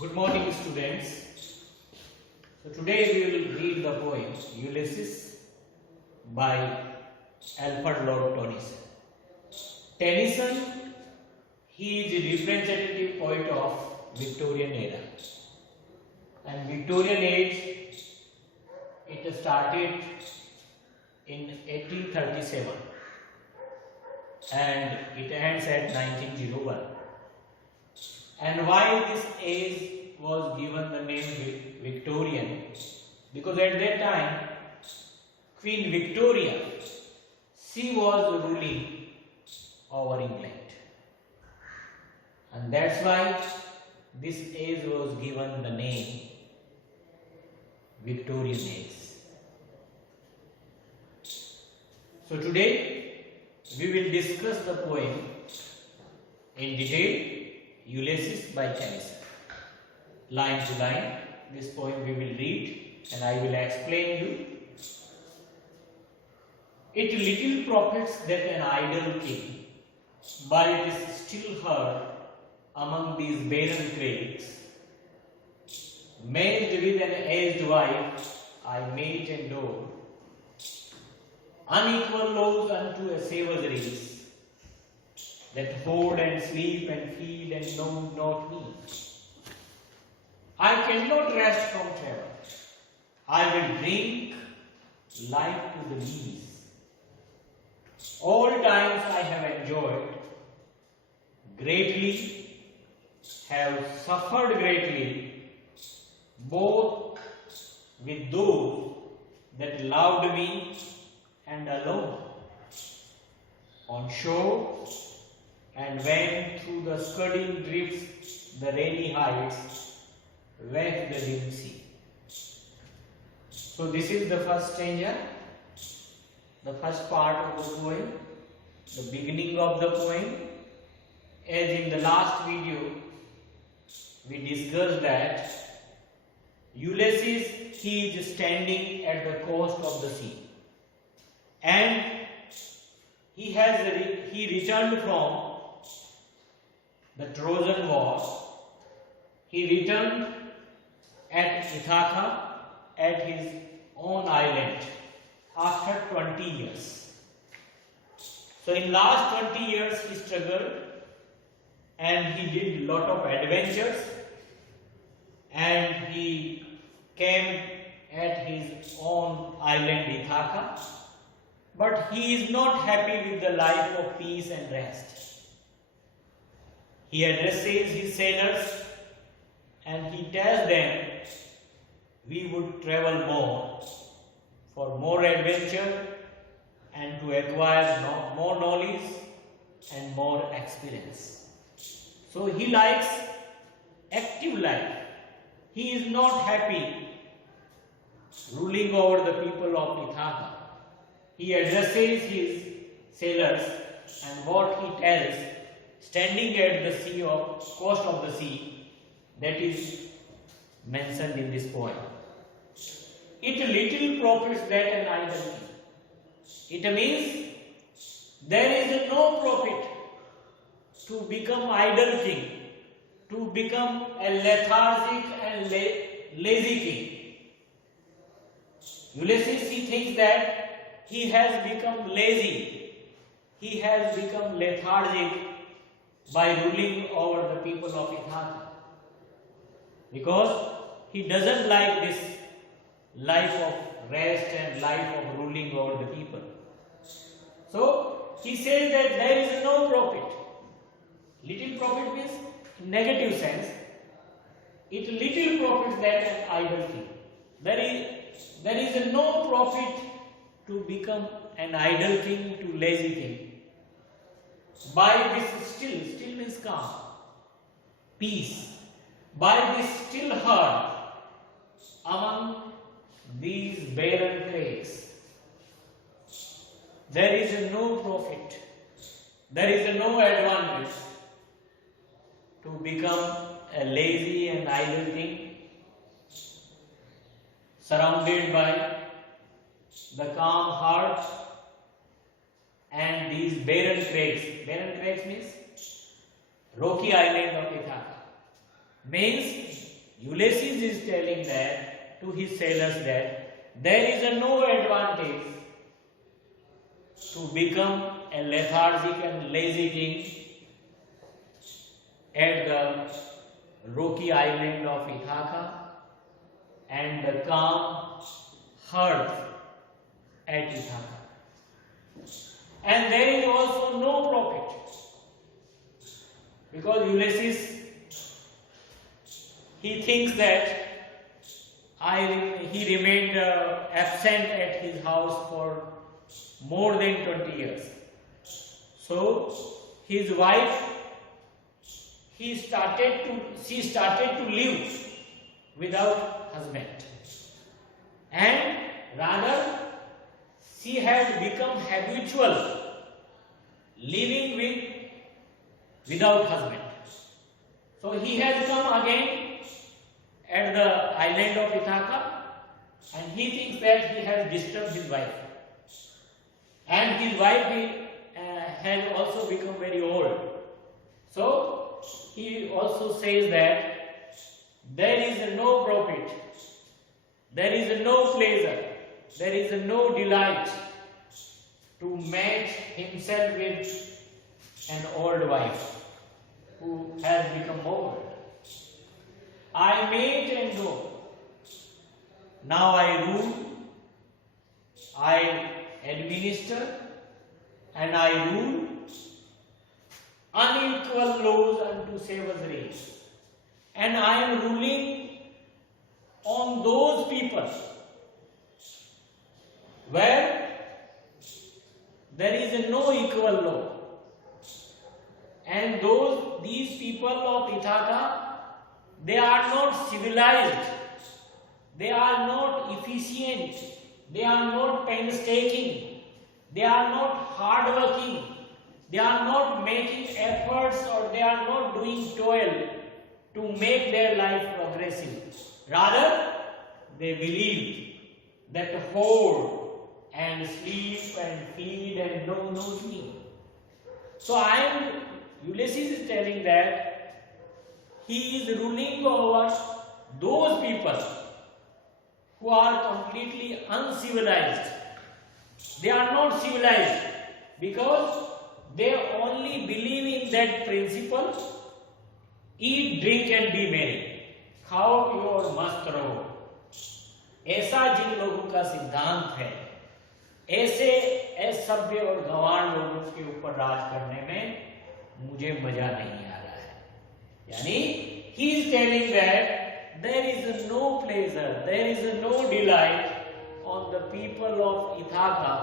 Good morning, students. So today we will read the poem Ulysses by Alfred Lord Tennyson. Tennyson, he is a representative poet of Victorian era. And Victorian age, it started in 1837 and it ends at 1901. And why this age was given the name Victorian? Because at that time, Queen Victoria, she was ruling over England. And that's why this age was given the name Victorian age. So today, we will discuss the poem in detail. Ulysses by Tennyson. Line to line, this poem we will read and I will explain you. It little profits that an idle king, but it is still heard among these barren crags. Married with an aged wife, I mate and dole. Unequal laws unto a savage race, that hoard and sleep and feed and know not me. I cannot rest from travel. I will drink life to the knees. All times I have enjoyed greatly, have suffered greatly, both with those that loved me and alone. On shore, and when through the scudding drifts the rainy heights weft the dim sea. So this is the first stanza, the first part of the poem, the beginning of the poem. As in the last video, we discussed that Ulysses, he is standing at the coast of the sea, and he returned from the Trojan War. He returned at Ithaca at his own island after 20 years. So in last 20 years he struggled and he did lot of adventures and he came at his own island Ithaca, but he is not happy with the life of peace and rest. He addresses his sailors and he tells them, we would travel more for more adventure and to acquire more knowledge and more experience. So he likes active life. He is not happy ruling over the people of Ithaca. He addresses his sailors and what he tells, standing at the sea of coast of the sea, that is mentioned in this poem. It little profits that an idle king. It means there is no profit to become idle king, to become a lethargic and lazy king. Ulysses, he thinks that he has become lazy, he has become lethargic by ruling over the people of Ithaca, because he doesn't like this life of rest and life of ruling over the people. So he says that there is no profit. Little profit means in negative sense. It little profits that an idle king. There is no profit to become an idle king, to lazy king. By this still means calm, peace. By this still heart among these barren crags, there is no profit, there is no advantage to become a lazy and idle king, surrounded by the calm heart and these barren crags. Barren crags means rocky island of Ithaca. Means Ulysses is telling that to his sailors that there is no advantage to become a lethargic and lazy king at the rocky island of Ithaca and the calm hearth at Ithaca. And there is also no profit, because Ulysses, he thinks that he remained absent at his house for more than 20 years. So his wife, she started to live without husband, and rather she had become habitual living without husband. So he has come again at the island of Ithaca, and he thinks that he has disturbed his wife, and his wife has also become very old. So he also says that there is no profit, there is no pleasure, there is no delight to match himself with an old wife who has become old. I mate and go. Now I rule, I administer, and I rule unequal laws unto savagery. And I am ruling on those people where there is no equal law. And these people of Ithaca, they are not civilized, they are not efficient, they are not painstaking, they are not hardworking, they are not making efforts, or they are not doing toil to make their life progressive. Rather, they believe that hold and sleep and feed and know me. So Ulysses is telling that he is ruling over those people who are completely uncivilized. They are not civilized because they only believe in that principle: eat, drink and be merry. खाओ पियो और मस्त रहो. ऐसा जिन लोगों का सिद्धांत है, ऐसे असभ्य और गंवार लोगों के ऊपर राज करने में मुझे मजा नहीं आ रहा है. यानी he is telling that there is no pleasure, there is no delight on the people of Ithaca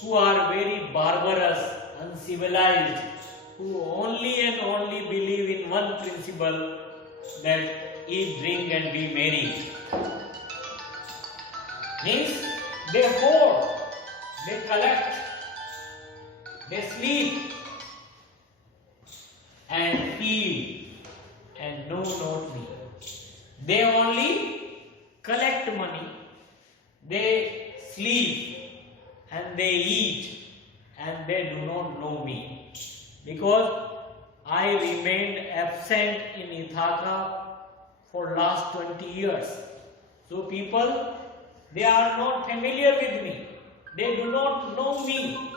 who are very barbarous, uncivilized, who only and only believe in one principle, that eat, drink and be merry. Means they hoard, they collect, they sleep and feel and know not me. They only collect money, they sleep and they eat, and they do not know me, because I remained absent in Ithaca for last 20 years. So people, they are not familiar with me, they do not know me.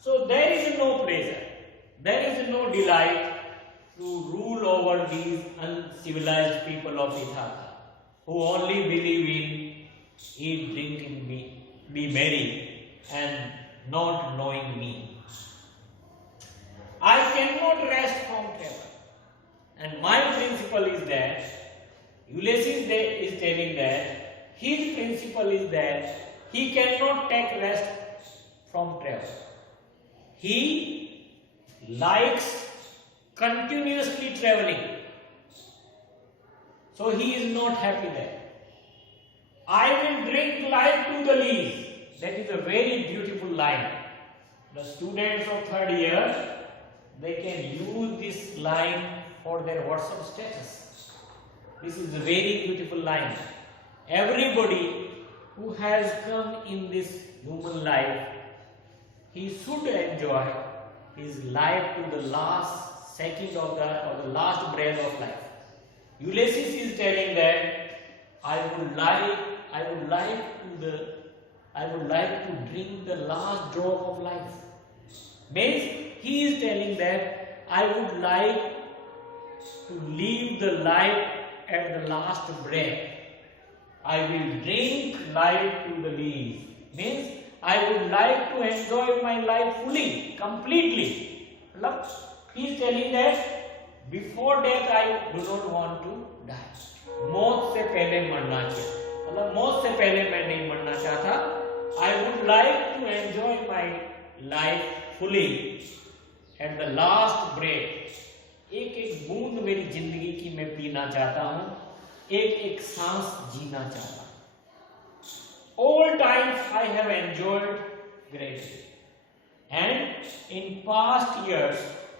So there is no pleasure, there is no delight to rule over these uncivilized people of Ithaca, who only believe in eat, drink and be merry, and not knowing me. I cannot rest from travel. And my principle is that, Ulysses is telling that, his principle is that he cannot take rest from travel. He likes continuously traveling. So he is not happy there. I will drink life to the lees. That is a very beautiful line. The students of third year, they can use this line for their WhatsApp status. This is a very beautiful line. Everybody who has come in this human life, he should enjoy his life to the last second of the last breath of life. Ulysses is telling that I would like to drink the last drop of life. Means he is telling that I would like to live the life at the last breath. I will drink life to the least. Means I would like to enjoy my life fully, completely. He is telling that before death I do not want to die. मौत से पहले मरना चाहता, मतलब मौत से पहले मैं नहीं मरना चाहता. I would like to enjoy my life fully at the last breath. एक एक बूंद मेरी जिंदगी की मैं पीना चाहता हूँ, एक एक सांस जीना चाहता हूँ. All times I have enjoyed greatly, and in past years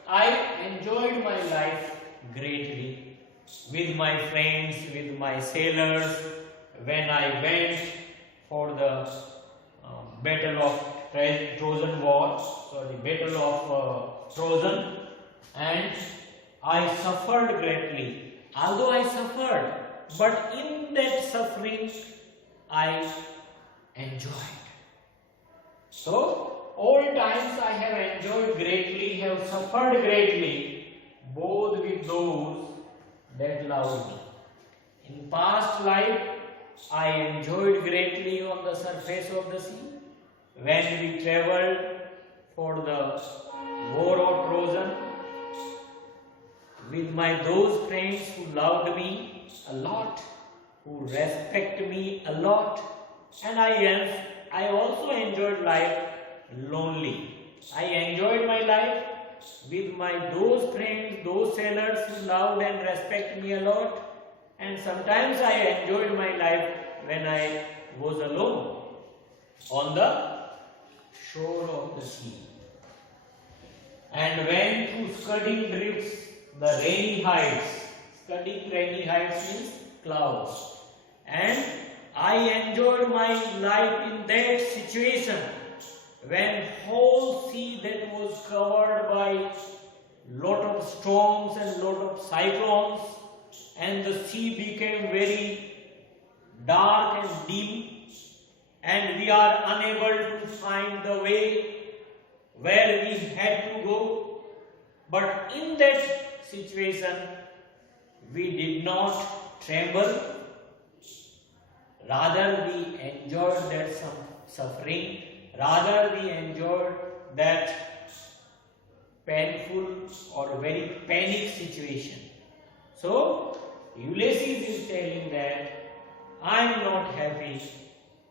I enjoyed my life greatly with my friends, with my sailors, when I went for the battle of Trojan War, battle of Trojan, and I suffered greatly. Although I suffered, but in that suffering I enjoyed. So all times I have enjoyed greatly, have suffered greatly, both with those that loved me. In past life, I enjoyed greatly on the surface of the sea. When we traveled for the war of Trojan, with those friends who loved me a lot, who respect me a lot, and I also enjoyed life lonely. I enjoyed my life with those friends, those sailors who loved and respect me a lot, and sometimes I enjoyed my life when I was alone on the shore of the sea. And when through scudding drifts, the rainy heights, scudding rainy heights means clouds, and I enjoyed my life in that situation when whole sea that was covered by lot of storms and lot of cyclones, and the sea became very dark and dim, and we are unable to find the way where we had to go. But in that situation we did not tremble, rather we enjoyed that suffering, rather we enjoyed that painful or very panic situation. So Ulysses is telling that I am not happy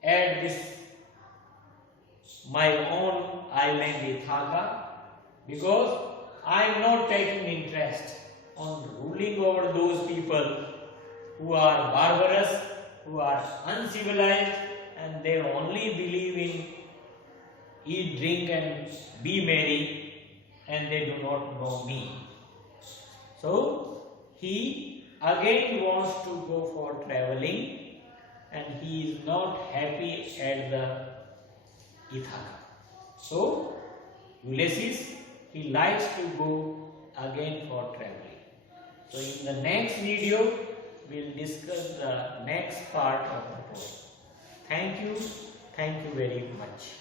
at this my own island Ithaca, because I am not taking interest on ruling over those people who are barbarous, who are uncivilized, and they only believe in eat, drink and be merry, and they do not know me. So he again wants to go for traveling, and he is not happy at the Ithaca. So Ulysses, he likes to go again for traveling. So in the next video we will discuss the next part of the poem. Thank you very much.